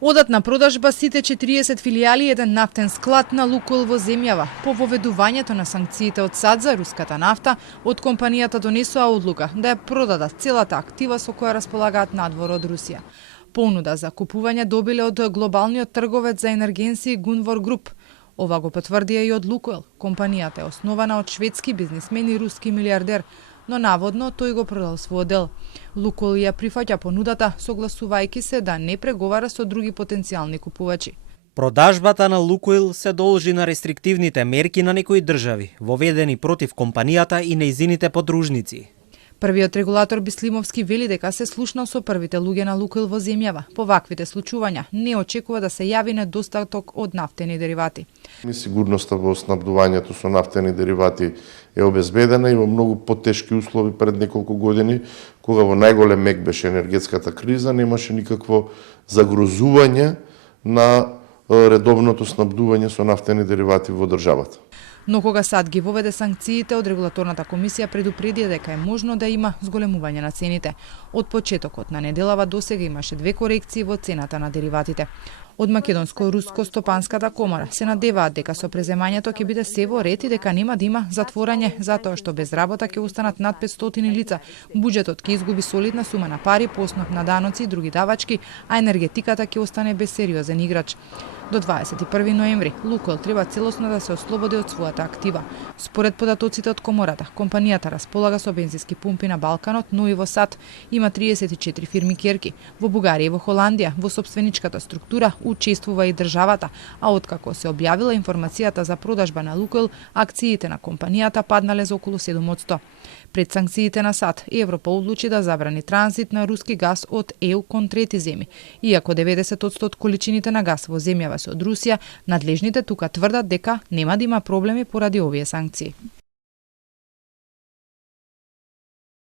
Одат на продажба сите 40 филијали и еден нафтен склад на Лукойл во земјава. По воведувањето на санкциите од САД за руската нафта, од компанијата донесоа одлука да ја продадат целата актива со која располагаат надвор од Русија. Понуда за купување добиле од глобалниот трговец за енергенси Gunvor Group. Ова го потврдија и од Лукойл. Компанијата е основана од шведски бизнисмен и руски милиардер, но наводно тој го продал свој дел. Лукойл ја прифаќа понудата, согласувајќи се да не преговара со други потенцијални купувачи. Продажбата на Лукойл се должи на рестриктивните мерки на некои држави, воведени против компанијата и нејзините подружници. Првиот регулатор Бислимовски вели дека се слушнал со првите луѓе на Лукойл во земјава. По ваквите случувања не очекува да се јави недостаток од нафтени деривати. Сигурноста во снабдувањето со нафтени деривати е обезбедена и во многу потешки услови пред неколку години, кога во најголем мек беше енергетската криза, немаше никакво загрозување на редовното снабдување со нафтени деривати во државата. Но кога САД ги воведе санкциите, од регулаторната комисија предупреди дека е можно да има зголемување на цените. Од почетокот на неделава досега имаше 2 корекции во цената на дериватите. Од Македонско-Руско-Стопанската комора се надеваат дека со преземањето ќе биде се во ред и дека нема да има затворање, затоа што без работа ќе останат над 500 лица. Буџетот ќе изгуби солидна сума на пари по основ на даноци и други давачки, а енергетиката ќе остане без сериозен играч. До 21 ноември Лукойл треба целосно да се ослободи од својата актива. Според податоците од комората, компанијата располага со бензински пумпи на Балканот, но и во САД има 34 фирми ќерки. Во Бугарија и во Холандија во сопственичката структура учествува и државата, а откако се објавила информацијата за продажба на Лукойл, акциите на компанијата паднале за околу 7%. Пред санкциите на САД, Европа одлучи да забрани транзит на руски газ од ЕУ кон трети земји. Иако 90% од количините на газ во земјава се од Русија, надлежните тука тврдат дека нема да има проблеми поради овие санкции.